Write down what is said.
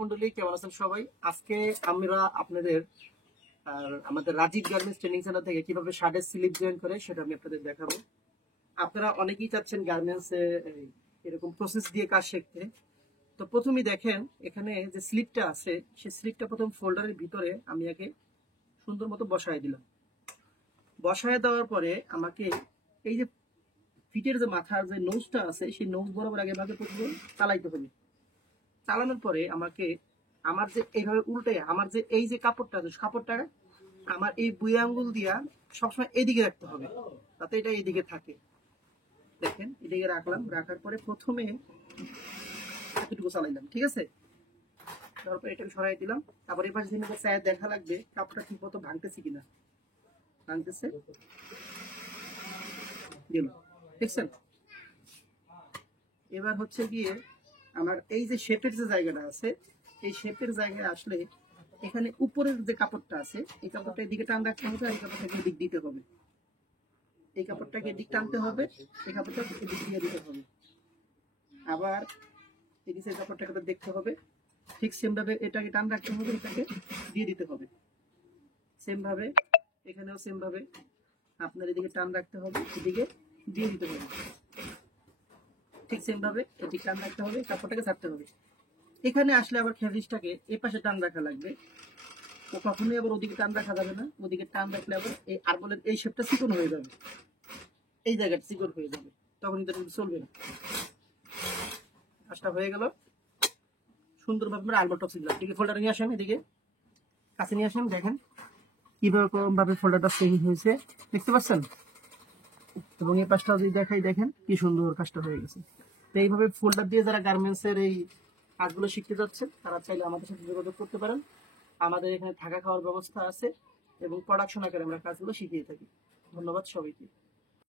মন্ডলী, কেমন আছেন সবাই? আজকে আমরা আপনাদের আমাদের রাজীব গার্মেন্টস ট্রেনিং সেন্টার থেকে কিভাবে শার্টের স্লিপ জয়েন করে সেটা আমি আপনাদের দেখাবো। আপনারা অনেকেই চাচ্ছেন গার্মেন্টসে এরকম প্রসেস দিয়ে কাজ শিখতে। তো প্রথমেই দেখেন এখানে যে স্লিপটা আছে, সেই স্লিপটা প্রথম ফোল্ডারের ভিতরে আমি আগে সুন্দর মতো বসায় দিলাম। বসায় দেওয়ার পরে আমাকে এই যে ফিটের যে মাথার যে নোজটা আছে, সেই নোজ বরাবর আগে ভাগে প্রথমে চালাইতে হবে। চালানোর পরে আমাকে আমার যে এইভাবে উল্টে আমার যে এই যে কাপড়টা আছে, কাপড়টা আমার এই বুই আঙ্গুল দিয়া সবসময় এদিকে রাখতে হবে, যাতে এটা এইদিকে থাকে। দেখেন এদিকে রাখলাম, রাখার পরে প্রথমে এতটুকু চালাইলাম, ঠিক আছে। তারপর এটাকে সরাই দিলাম। তারপর এবার যেদিকে চায় দেখা লাগবে কাপড়টা ঠিক মতো ভাঙতেছে কিনা। ভাঙতেছে, দিল, দেখছেন। এবার হচ্ছে গিয়ে আমার এই যে শেপের যে জায়গাটা আছে, এই শেপের জায়গায় আসলে এখানে উপরের যে কাপড়টা আছে, এই কাপড়টা এদিকে টান রাখতে হবে, আর এই কাপড়টাকে এদিক দিতে হবে। এই কাপড়টাকে এদিক টানতে হবে, এই কাপড়টা এদিক দিয়ে দিতে হবে। আবার এই নিচের কাপড়টাকে তো দেখতে হবে, ঠিক সেম ভাবে এটাকে টান রাখতে হবে, এটাকে দিয়ে দিতে হবে। সেম ভাবে এখানেও সেম ভাবে আপনার এদিকে টান রাখতে হবে, এদিকে দিয়ে দিতে হবে। ঠিক সেম ভাবে এদিকে টান রাখতে হবে, কাপড়টাকে ছাড়তে হবে। এখানে আসলে আবার ফেব্রিক্সটাকে এই পাশে টান রাখা লাগবে। ও কখনোই আবার ওদিকে টান রাখা যাবে না, ওদিকে টান রাখলে আবার এই আরবলের এই শেপটা চিকন হয়ে যাবে, এই জায়গাটা চিকন হয়ে যাবে, তখন এটা কিন্তু চলবে না। কাজটা হয়ে গেল সুন্দরভাবে আমরা আরবল টপস দিলাম। ঠিক ফোল্ডার নিয়ে আসেন, এদিকে কাছে নিয়ে আসেন, দেখেন কিভাবে ভাবে ফোল্ডারটা চেঞ্জ হয়েছে, দেখতে পাচ্ছেন। এবং এই পাশটা যদি দেখাই, দেখেন কি সুন্দর কাজটা হয়ে গেছে। তো এইভাবে ফোল্ডার দিয়ে যারা গার্মেন্টস এর এই কাজগুলো শিখতে যাচ্ছেন, তারা চাইলে আমাদের সাথে যোগাযোগ করতে পারেন। আমাদের এখানে থাকা খাওয়ার ব্যবস্থা আছে এবং প্রোডাকশন আকারে আমরা কাজগুলো শিখিয়ে থাকি। ধন্যবাদ সবাইকে।